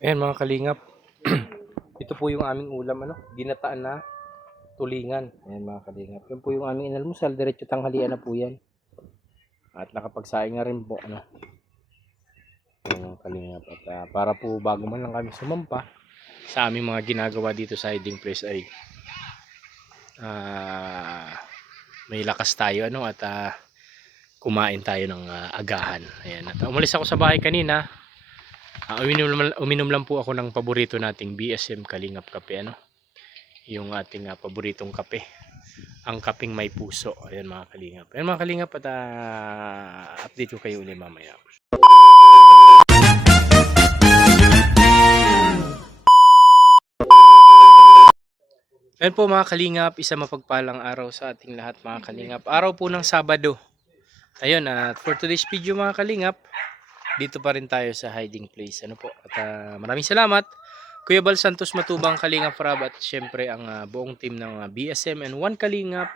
Ayan mga kalingap, ito po yung aming ulam, ginataan na tulingan. Ayan mga kalingap, yun po yung aming inalmusal, diretso tanghalian na po yan. At nakapagsaing na rin po, ayan mga kalingap. At para po bago man lang kami sumampa sa aming mga ginagawa dito sa hiding place ay may lakas tayo at kumain tayo ng agahan. Ayan, at umalis ako sa bahay kanina. Uminom lang po ako ng paborito nating BSM Kalingap Kape, yung ating paboritong kape, ang kapeng may puso. Ayan mga kalingap. Ayan mga kalingap, at update ko kayo ulit mamaya. Ayan po mga kalingap, isa mapagpalang araw sa ating lahat mga kalingap. Araw po ng Sabado. Ayun, at for today's video mga kalingap, dito pa rin tayo sa hiding place. At maraming salamat Kuya Bal Santos Matubang, Kalingap Rab, at syempre ang buong team ng BSM and One Kalingap,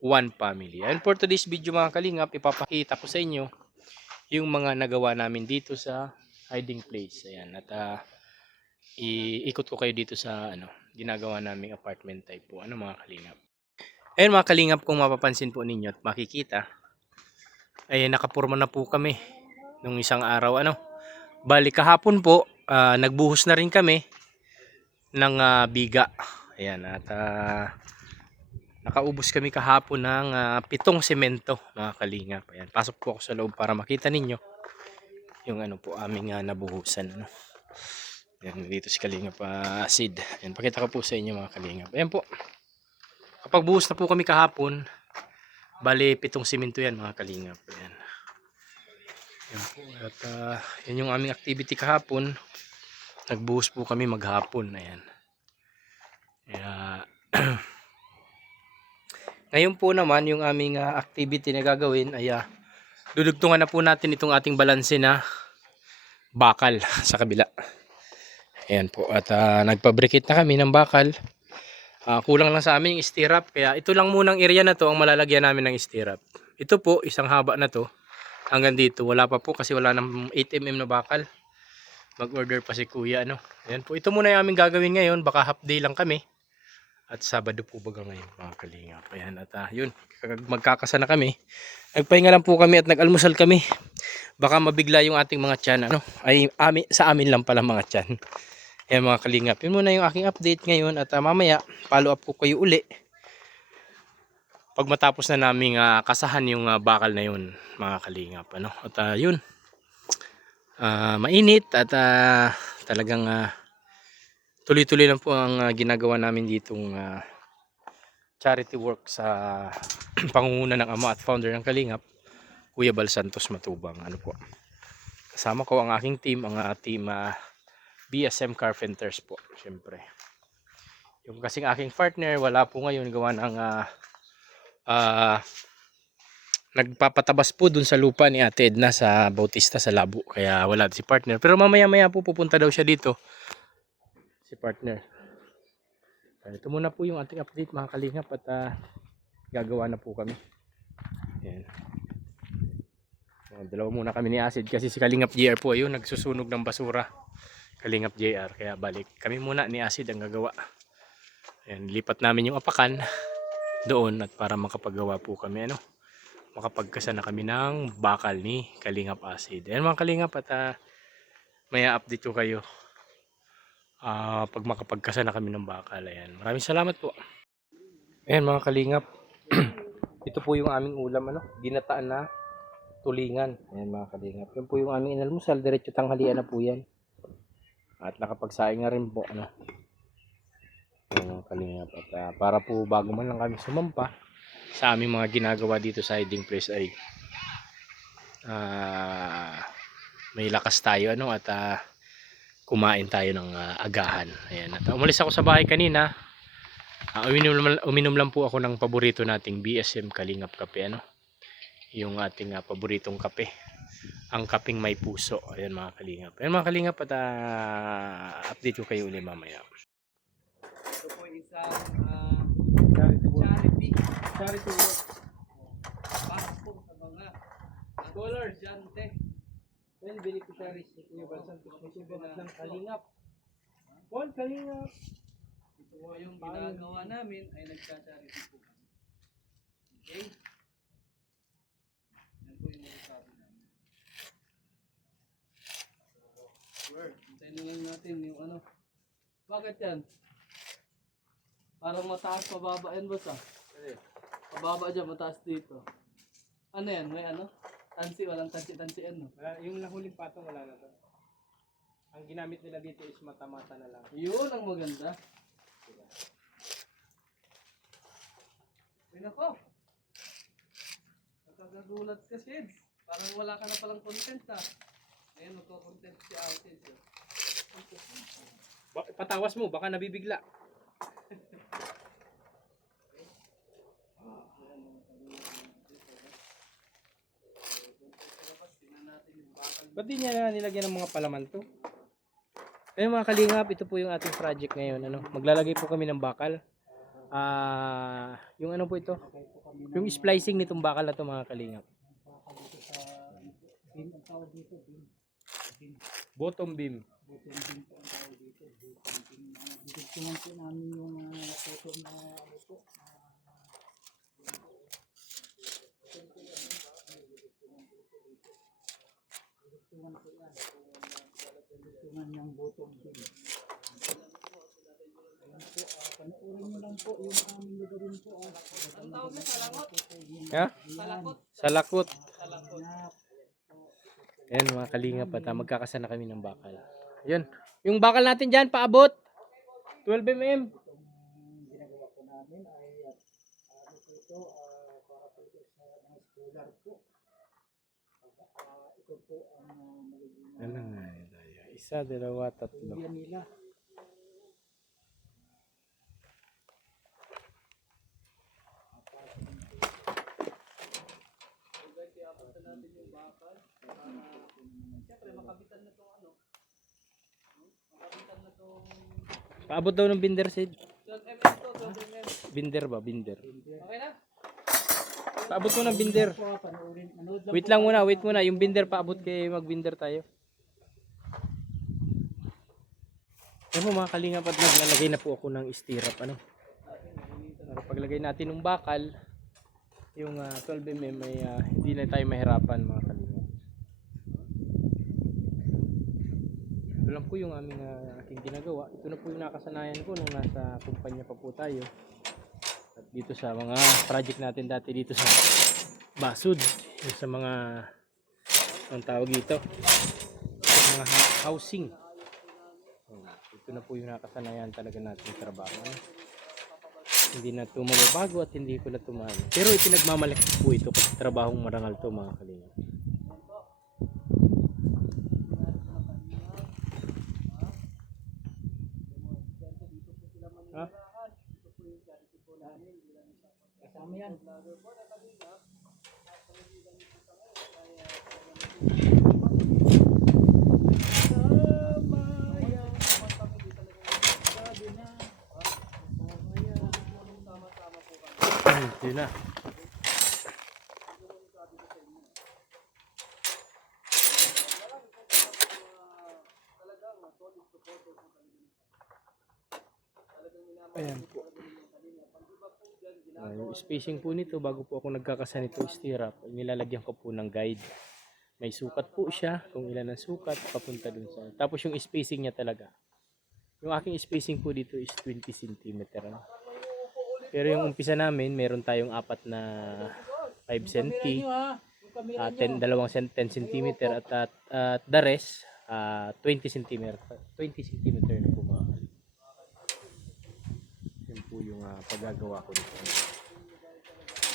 One Family. And for today's video mga kalingap, ipapakita ko sa inyo yung mga nagawa namin dito sa hiding place. Ayan, at iikot ko kayo dito sa ginagawa naming apartment type po, mga kalingap. Ayan mga kalingap, kung mapapansin po ninyo at makikita, ay nakapurma na po kami nung isang araw. Bali kahapon po, nagbuhos na rin kami ng biga. Ayan, at nakaubos kami kahapon ng 7 semento mga kalingap. Ayan, pasok po ako sa loob para makita ninyo yung po aming nabuhusan. Ayan, dito si Kalingap Sid. Ayan, pakita ko po sa inyo mga kalingap. Ayan po, kapag buhos na po kami kahapon, bali 7 semento yan mga kalingap. Ayan. Ayan po, at yan yung aming activity kahapon. Nagbuhos po kami maghapon. Ayan. Ngayon po naman yung aming activity na gagawin ay dudugtungan na po natin itong ating balanse na bakal sa kabila. Ayan po, at nagpabricate na kami ng bakal. Kulang lang sa amin yung stirrup, kaya ito lang munang area na to ang malalagyan namin ng stirrup. Ito po, isang haba na to hanggang dito. Wala pa po kasi wala ng 8mm na bakal. Mag-order pa si kuya. Ayan po, ito muna yung aming gagawin ngayon. Baka half day lang kami. At Sabado po baga ngayon mga kalingap. Ayan, at yun, magkakasa na kami. Nagpahinga lang po kami at nag-almusal kami. Baka mabigla yung ating mga tiyan. Sa amin lang pala mga tiyan. Ayan mga kalingap, yun muna yung aking update ngayon. At mamaya, follow up ko kayo uli pag matapos na naming kasahan yung bakal na yun mga kalingap. At yun, mainit at talagang tuloy-tuloy lang po ang ginagawa namin ditong charity work sa pangunguna ng ama at founder ng Kalingap, Kuya Bal Santos Matubang. Po, kasama ko ang aking team, ang team BSM Carpenters po. Siyempre, yung kasing aking partner wala po ngayon, gawa ng nagpapatabas po dun sa lupa ni Ate Edna sa Bautista sa Labo, kaya wala si partner. Pero mamaya po pupunta daw siya dito, si partner. Ito muna po yung ating update mga kalingap, at gagawa na po kami. Ayan. Dalawa muna kami ni Acid kasi si Kalingap JR po ayun nagsusunog ng basura. Kalingap JR, kaya balik kami muna ni Acid ang gagawa. Ayan, lipat namin yung apakan doon at para makapagawa po kami makapagkasa na kami ng bakal ni Kalingap Acid. Ayan mga kalingap, at may update ko kayo pag makapagkasa na kami ng bakal. Ayan, maraming salamat po. Ayan mga kalingap, ito po yung aming ulam, ginataan na tulingan. Ayan mga kalingap, yun po yung aming inalmusal, diretso tanghalian na po yan. At nakapagsaing na rin po, ayan mga kalingap. At para po bago man lang kami sumampa sa aming mga ginagawa dito sa hiding place ay may lakas tayo at kumain tayo ng agahan. Ayan, at umalis ako sa bahay kanina. Uminom lang po ako ng paborito nating BSM Kalingap Kape, yung ating paboritong kape, ang kapeng may puso. Ayan mga kalingap. Ayan mga kalingap, at update ko kayo ulit mamaya. Ito po isang charity work para po sa mga scholar, estudyante. Well, beneficiaries ni Kuya Bal Santos. May sugat ng kalingap. Paul, kalingap. Ito po yung ginagawa namin ay nagsa-charity po kami. Okay? Yan po yung masasabi namin. Word. Hintayin na lang natin yung ano. Bakit yan? Parang mataas, pababa yan boss ah. Pababa dyan, mataas dito. Ano yan? May ano? Tansi, walang tansi-tansian no? Yung nahuling patong wala na to. Ang ginamit nila dito is mata-mata na lang. Yun ang maganda. Ay nako. Nakakagulat ka, Sheds. Parang wala ka na palang content ha. Ngayon magko-content si Outage. Patawas mo, baka nabibigla. Ba't di niya na nilagyan ng mga palaman to? Ayun mga kalingap, ito po yung ating project ngayon. Ano? Maglalagay po kami ng bakal. Yung ano po ito? Yung splicing nitong bakal na to mga kalingap. Bottom beam. Gustuhan po namin yung photo na ano po. Gustuhan po yan. Gustuhan yung bottom din. Ayan po, panoorin nyo lang po yung aming lugar rin po. Ang tawag na salakot? Ha? Salakot? Salakot. Salakot. Ayan mga kalingap at magkakasa na kami ng bakal. Yun. Yung bakal natin dyan, paabot. 12 mm. Ang ginagawa po namin ay ano po ito, para po ito sa mga scholar po. Ito po ang magiging Ano nga yun tayo? Isa, dalawa, tatlo. yan nila. Siyempre makabitan na tong ano. Makabitan na tong Paabot daw ng binder, Sid. 12 mm to, 12 mm. Binder ba? Binder. Okay na? Paabot mo ng binder. Po, panoorin, manood lang Wait lang muna, wait muna. Yung binder, paabot kay mag-binder tayo. Ayan mo mga kalingap at naglalagay na po ako ng stirrup. Ano? Para paglagay natin ng bakal, yung 12 mm ay hindi na tayo mahirapan mga kalingap. Alam ko yung aming aking ginagawa. Ito na po yung nakasanayan ko nung nasa kumpanya pa po tayo. At dito sa mga project natin dati dito sa Basud, yung sa mga ang tawag dito, mga housing. Ito na po yung nakasanayan talaga natin sa trabaho. Ano? Hindi na ito mababago at hindi ko na tumahal. Pero ipinagmamalaki po ito kasi trabahong marangal to mga kalingap. Ha? kasama yan. Yun na. Ayan po. Yung spacing po nito bago po ako nagkakasa nito stirrup, nilalagyan ko po ng guide. May sukat po siya, kung ilan ang sukat papunta dun sa. Tapos yung spacing niya talaga. Yung aking spacing po dito is 20 cm. Pero yung umpisa namin, meron tayong apat na 5 cm, 10 cm at the rest 20 cm. 20 cm na po mga kalingap. Yun po yung paggagawa ko dito.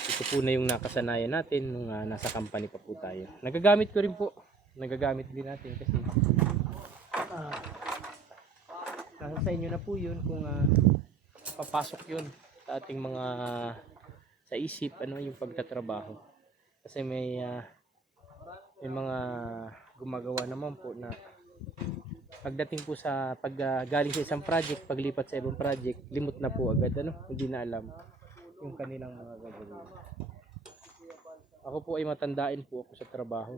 Ito po na yung nakasanayan natin nung nasa company pa po tayo. Nagagamit ko rin po. Nagagamit din natin kasi nasa sa inyo na po yun kung papasok yun sa ating mga sa isip ano yung pagtatrabaho. Kasi may mga gumagawa naman po na pagdating po sa galing sa isang project, paglipat sa ibang project, limot na po agad ano, hindi na alam yung kanilang mga gagawin. Ako po ay matandain po ako sa trabaho.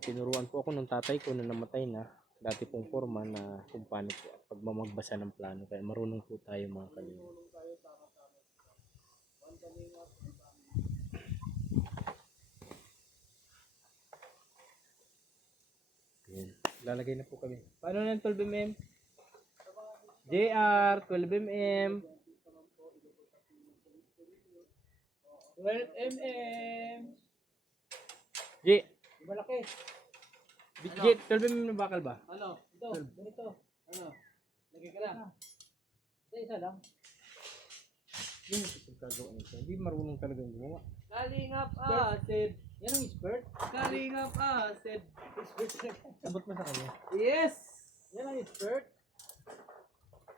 Tinuruan po ako ng tatay ko na namatay na, dati pong foreman, na kung paano po pagmamagbasa ng plano. Kaya marunong po tayo mga kalingap. Ayan. Lalagay na po kami. Paano na yung 12mm? JR, 12mm. 12mm. J, Malaki. J, 12mm na bakal ba? Ano? Ito, ganito. Ano? Lagay ka na. Isa lang. Yun yung gagawa nito. Hindi marunong talaga gumawa. Kalingap acid. Yan ang expert. Kalingap acid. Abot mo sa kanya. Yes! Yan ang expert.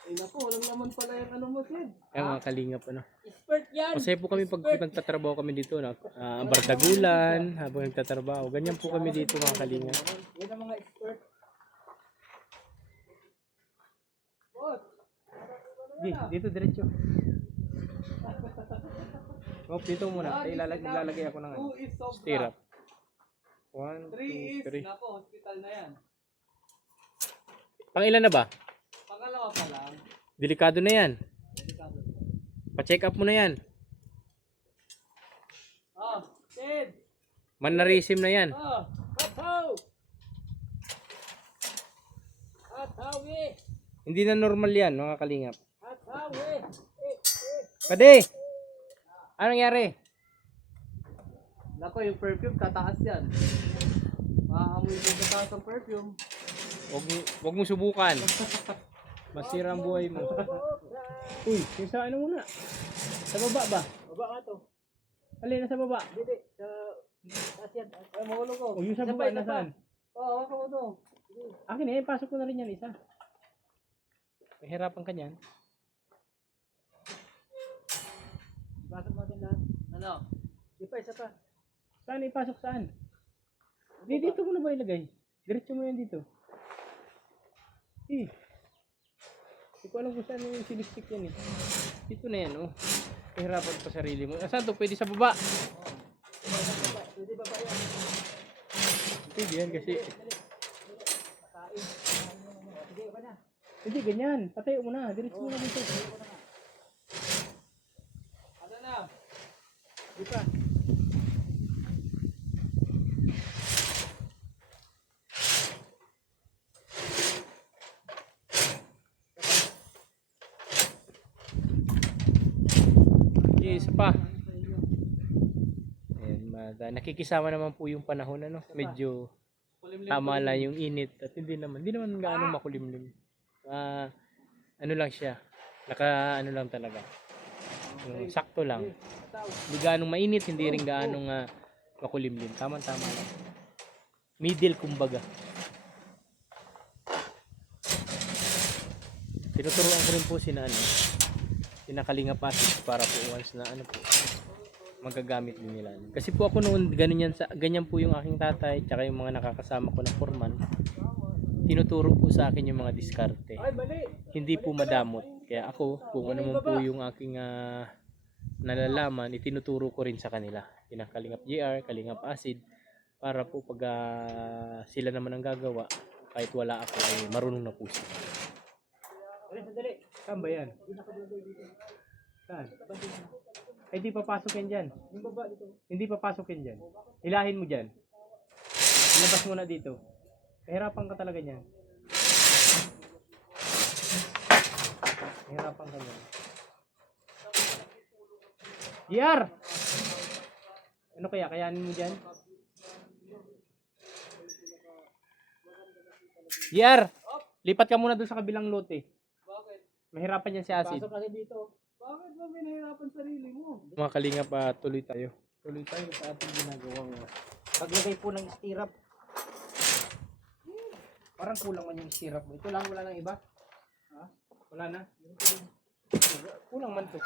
Ay naku, walang naman pala yung ano mo, Sid. Kaya mga kalingap, ano. Expert yan. Masaya po kami pag nagtatrabaho kami dito, na bardagulan, habang nagtatrabaho. Ganyan po kami dito mga kalingap. Yan ang mga expert. Dito diretso. Oh, dito muna. Ilalagay ako ng ano. 2 is sobra. Stirrup. 1, 3 is, 2, 3. naku, hospital na yan. Pang ilan na ba? Pangalawa pa lang. Delikado na yan. Delikado. Pa-check up mo na yan. Oh, Sid! Mannerism na yan. Oh, Hataw! Hatawi! Hindi na normal yan, mga kalingap. Hatawi! Pade! Anong nangyari? naku, yung perfume, tataas yan. Maamoy mo tataas ang perfume. Huwag mo subukan. Masira ang buhay mo. Uy, yung sa ano muna? Sa baba ba? Baba nga to. Alin, nasa baba? Hindi. Sa taas yan. Ay, mahulog ko. O yung sa baba, nasaan? Oo, ako to. Akin eh, pasok ko na rin yan isa. Mahirapan ka niyan. Pasok mo din lahat. Ano? Di pa, isa pa. Saan ipasok saan? Dito mo na ba ilagay? Diretso mo yan dito. Hindi ko alam kung saan yung sinistik yan eh. Dito na yan oh. Mahirapan pa sarili mo. Saan to? Pwede sa baba. Pwede ba ba yan? Pwede yan kasi. Kain. Sige, ba na? Hindi ganyan. Patayo mo na. Diretso mo na dito. Ano na? Di pa. Okay, isa pa. Ayan, nakikisama naman po yung panahon ano. Medyo Kulimlim. tama lang yung init at hindi naman gaano makulimlim. Ano lang siya. Ano lang talaga. Yung sakto lang. Hindi gaano mainit, hindi rin gaano makulimlim. Tama-tama lang. Middle kumbaga. Tinuturuan ko rin po sina Kalinga Pasig para po once na po magagamit din nila. Kasi po ako noon ganyan po yung aking tatay tsaka yung mga nakakasama ko na foreman. Tinuturo po sa akin yung mga diskarte. Ay, mali. Hindi po madamot. Kaya ako kung ano man po yung aking nalalaman, itinuturo ko rin sa kanila. Kalingap JR, Kalingap Acid para po pag sila naman ang gagawa kahit wala ako ay marunong na po sila. Sandali. Saan ba yan? Saan? Ay di papasok yan dyan. Yung baba dito. Hindi papasok yan dyan. Hilahin mo dyan. Ilabas mo na dito. Kahirapan ka talaga niyan. Kahirapan ka niyan. JR! Ano kaya? Kayanin mo dyan? JR! Lipat ka muna doon sa kabilang lote. Bakit? Mahirapan yan si Acid. Pasok kasi dito. Bakit ba pinahirapan sarili mo? Mga kalingap, tuloy tayo. Tuloy tayo sa ating ginagawang paglagay po ng stirrup. Parang kulang man yung stirrup mo. Ito lang, wala nang iba. Ha? Wala na? Kulang man to.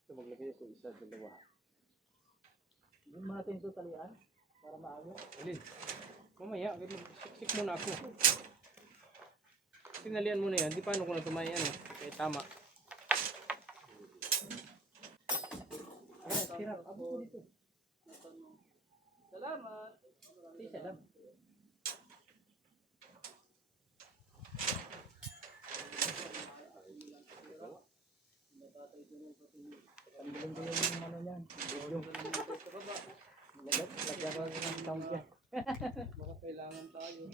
Ito maglagay ko isa, dalawa. Yung mga natin ito talian para maayos. Alin? Mamaya, siksik muna ako. Tinalian mo na yan. Di paano ko na tumayan. Kaya tama. Tira, abot ko dito. Natanong. Salamat. Isa lang. Tanggalin ko yung ano yan. Video. Lagyan ko ng sound yan. Baka kailangan tayo.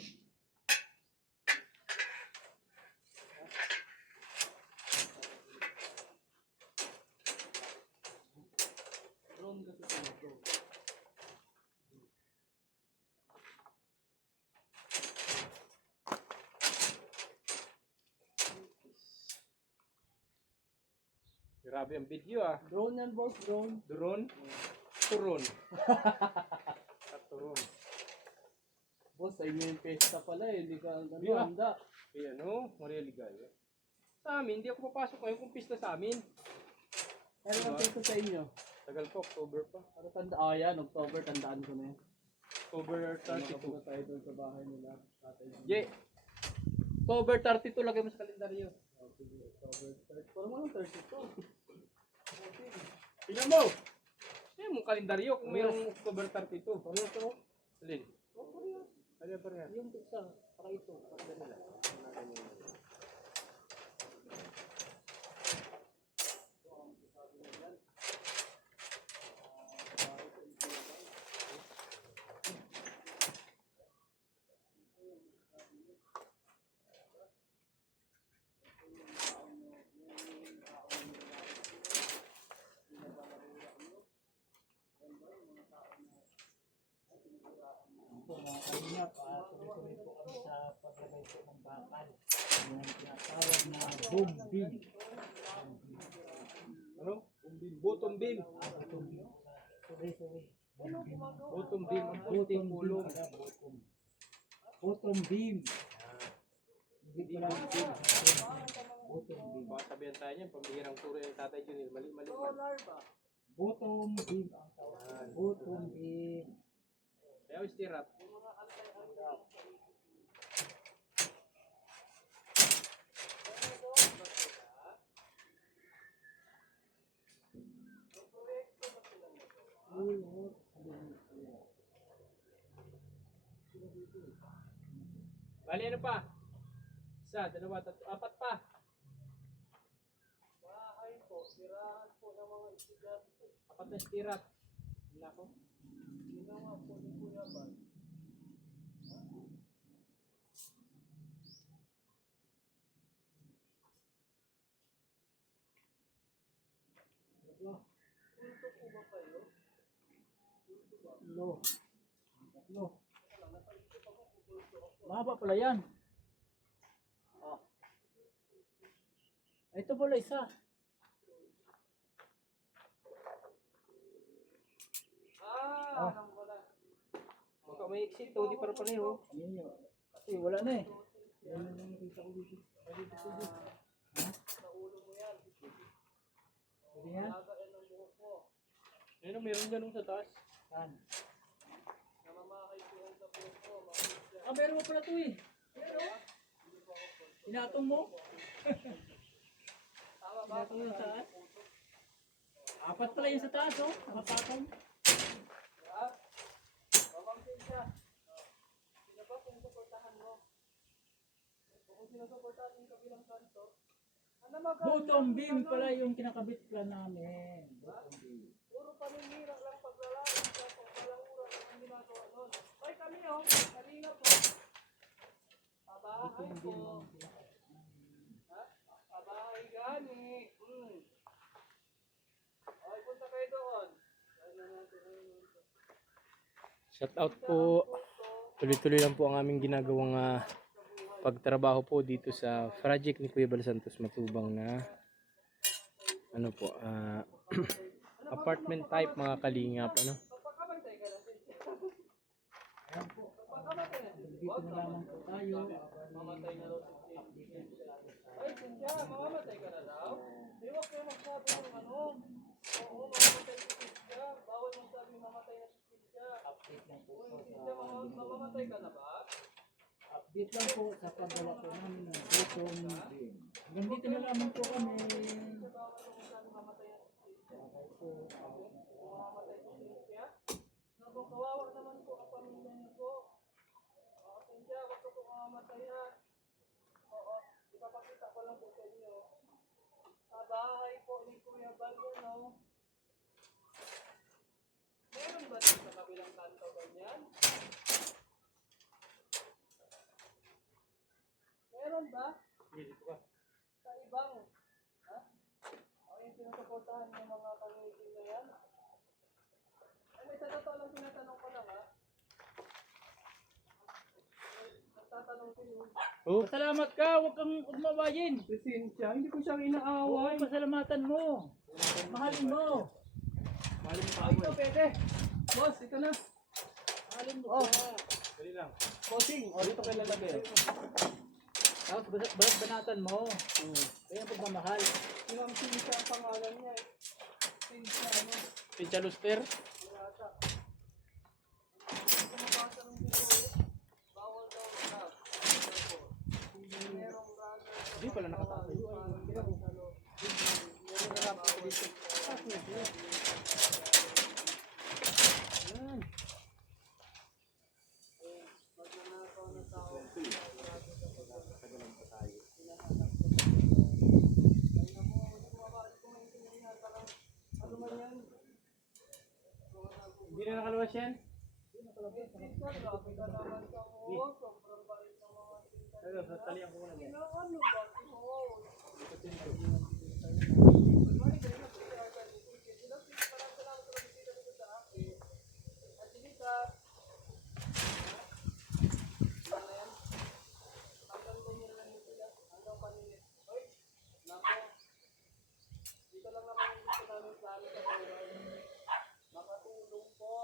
Drone kasi sila drone. Grabe ang video ah. Drone yan boss, drone. Drone. Turon. Turon. Boss, sa inyo yung pesta pala eh. Hindi ka ano, Yeah. handa. Kaya ano, Maria Ligaya. Sa amin, hindi ako papasok ngayon kung pista sa amin. Ano ang pesta sa inyo? Tagal pa, October pa. Ano tanda? Ah, yan. October, tandaan ko na yan. October 32. Nakapunta tayo doon sa bahay nila. Tatay. Ye. October 32 lagay mo sa kalendaryo. October 30. Parang walang 32. Tingnan mo! Tingnan mo kalendaryo kung mayroong October 32. Parang ito. Alin? Ano pa rin? Yung isa. Para ito. Po, mga kalingap, tuloy-tuloy po kami sa paglagay po ng bakal. Yung tinatawag na boom-beam. Ano? Bottom beam. Bottom beam. Sorry. Boom-beam. Bottom beam. Ang puting kulong. Bottom. Bottom beam. Hindi ko lang beam. Bottom beam. Baka sabihan tayo niyan, pambihirang turo yung tatay Junil. Mali-mali man. Solar ba? Bottom beam ang tawag. Bottom beam. Kaya istirap. Bali ano pa? Isa, dalawa, tatlo, apat pa. Bahay po. Tirahan po ng mga estudyante. Apat na istirap. Nako. Ginawa po ni Kuya Bal. Punto po ba kayo? Tatlo. Tatlo. Mahaba pala yan. Oh. Ito pala isa. Alam ko na. Baka may exit, di para pareho. Ayun yun. Kasi wala na eh. Yan na lang nakita ko dito. Sa ulo mo yan. Pwede yan? Lagayan ng buhok mo. Ayun, meron ganun sa taas. Saan? Namamakay po yan sa buhok mo. Makikita. Ah, meron mo pala ito eh. Pinatong mo? Tama ba? Pinatong yun sa taas? Apat pala yun sa taas oh. Nakapatong. Pamangkin siya. Sino ba kung suportahan mo? Kung sinusuportahan yung kabilang kanto, ano magaling? Bottom beam pala yung kinakabit pala namin. Bottom beam. Puro paninira lang paglalaro sa paglalura lang ang ginagawa nun. Ay kami oh, kanina po. Pabahay po. Ha? Pabahay gani. Okay, punta kayo doon. Shout out po. Tuloy-tuloy lang po ang aming ginagawang pagtrabaho po dito sa project ni Kuya Bal Santos Matubang na ano po, apartment type mga kalingap, ano. Pagkamatay ka na. Ayan po. Pagkamatay na. Dito na lamang po tayo. Mamatay na daw si Ay, siya, mamamatay ka na daw? Di wag kayo magsabi ng ano. Oo, mamamatay si Siska. Bawal mong sabi mamatay na si Siska. Update lang po Kung ito si sa Siska mamamatay ka na ba? update lang po sa paggawa po namin ng bottom beam. Hanggang dito na lamang po kami. Bawal mong sabi mamatay na si Siska. Okay po. bahay po ni Kuya Bal yan, no? Meron ba din sa kabilang kanto ganyan? Meron ba? Sa ibang, ha? O yung sinusuportahan ng mga kangitin na yan? Ay, may sa totoo lang tinatanong ko lang, ha? Nagtatanong ko yun. Oh, Pasalamat ka, huwag kang ugmawayin. Presensya, hindi ko siyang Oo, inaaway. pasalamatan mo. Mahalin mo. Ito, pwede. Boss, ito na. Mahalin mo. Oh. dali lang. Bossing, o dito kayo lalagay. Tapos banatan mo. Kaya ang pagmamahal. Yung Sinsya ang pangalan niya eh. Sinsya, ano? Pincha Luster. Yata. Kung mabasa ng video eh, bawal daw na. Merong runner. Hindi pala nakatayo. Merong runner dito. Yan. Magnanakaw ng tao. Ano man yan? Hindi na nakaluwas yan? Sinsya, grabe ka naman sa mo. Sobrang bait ng mga sinsya. Talihan ko muna yan. Ano ba? Oo. Dito lang naman yung gusto namin plano sa buhay. Makatulong po.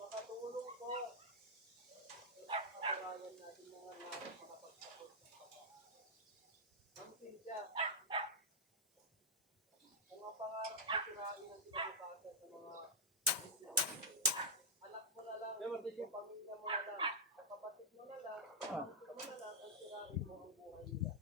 Makatulong po. Kapagayan natin mga naroon makapagpapos ng pagkakas. Ma'am Cynthia, kung ang pangarap mo sirain ang kinabukasan sa mga anak mo na lang, yung pamilya mo na lang, ang kapatid mo na lang, ang mo na lang, ang sirain mo ang buhay nila.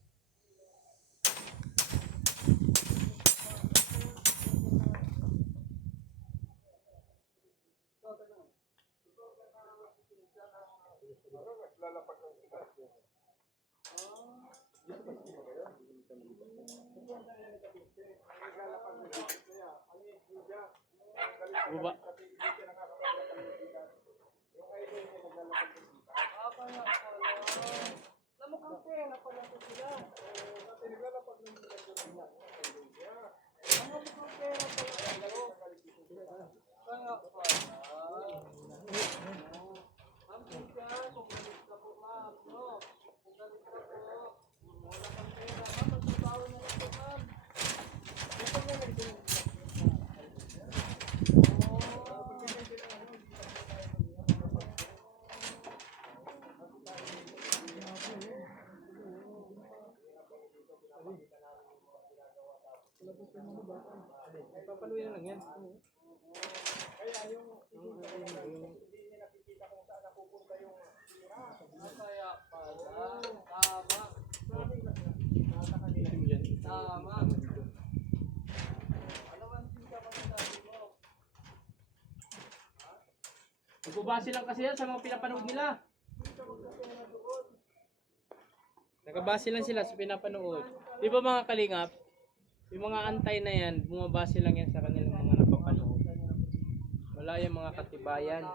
Baba. Kaya pala. Namukhang pera pala ito sila. Kasi naglalapag ng sila sila. Namukhang pera pala ito. Kaya pala. Ma'am Cynthia, kung galit ka po ma'am, no? Kung galit ka po, wala kang pera. Ma'am, magbabawi na lang po ma'am. Ito nga nagdala. Papaluin na lang yan. Kaya pala. Tama. Tama. Ano man Cynthia masasabi mo? Nagbabase lang kasi yan sa mga pinapanood nila. Nagabase lang sila sa pinapanood. Di ba mga kalingap? Yung mga antay na yan, bumabase lang yan sa kanilang mga napapanood. Wala yung mga katibayan.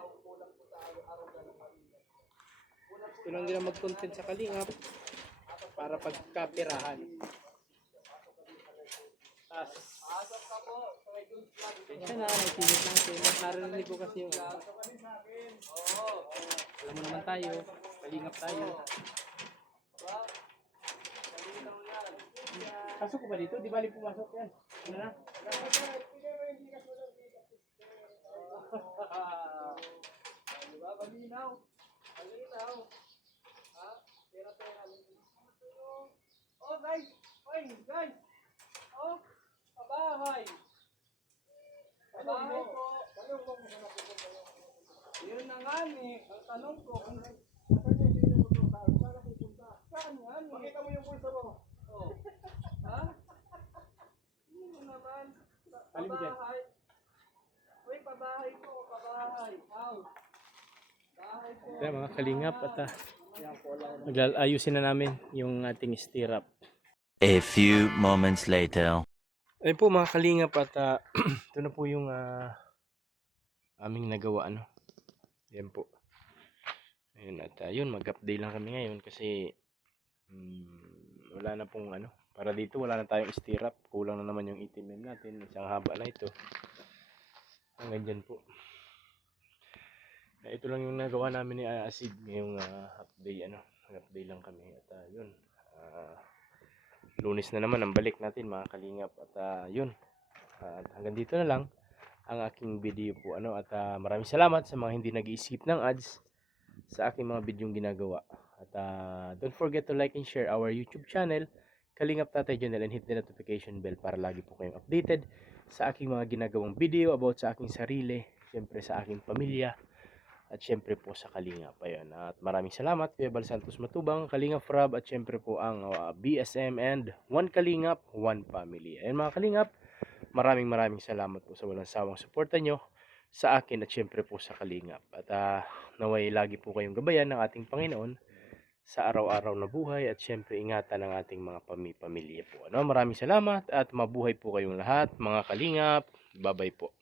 Gusto lang nila mag-content sa kalingap para pagkapirahan. Asap ka po. Sa may good vlog. Kaya na, nagsilip lang sila. Narinig ko kasi yung Oo. alam mo naman tayo, kalingap tayo. Ba? Kalinaw yan. Pasok ko ba dito? Di bali pumasok yan. Ano na? Diba? Malinaw. Malinaw. Ha? Pera-pera. Oh guys! Oy guys! Oh! Pabahay! Pabahay po! Yun na nga ni. Ang tanong ko kung saan nga ni? Pakita mo yung pulsa mo. Oh. Ha? Hindi mo naman. Alin mo dyan? Pabahay. Uy, pabahay po. Pabahay. Aw. Bahay po. Kaya mga kalingap at ayusin na namin yung ating stirrup. A few moments later. Ayun po mga kalingap at ito na po yung aming nagawa ano. Yan po. Ayun at yun mag-update lang kami ngayon kasi wala na pong ano. Para dito wala na tayong stirrup. Kulang na naman yung 18mm natin. Isang haba na ito. Hanggang dyan po. Ito lang yung nagawa namin ni Asid ngayong half-day ano. Half-day lang kami at yun. Lunes na naman ang balik natin mga kalingap at yun. At hanggang dito na lang ang aking video po ano at maraming salamat sa mga hindi nag-iisip ng ads sa aking mga bidyong ginagawa. At don't forget to like and share our YouTube channel, Kalingap Tatay Jonel, and hit the notification bell para lagi po kayong updated sa aking mga ginagawang video about sa aking sarili, syempre sa aking pamilya, at syempre po sa Kalingap. Ayun. At maraming salamat Kuya Bal Santos Matubang, Kalingap Rob, at syempre po ang BSM and One Kalingap, One Family. Ayun mga Kalingap, maraming salamat po sa walang sawang suporta nyo sa akin at syempre po sa Kalingap. At naway lagi po kayong gabayan ng ating Panginoon sa araw-araw na buhay at syempre ingatan ng ating mga pamilya po. Ano? Maraming salamat at mabuhay po kayong lahat mga Kalingap. Bye-bye po.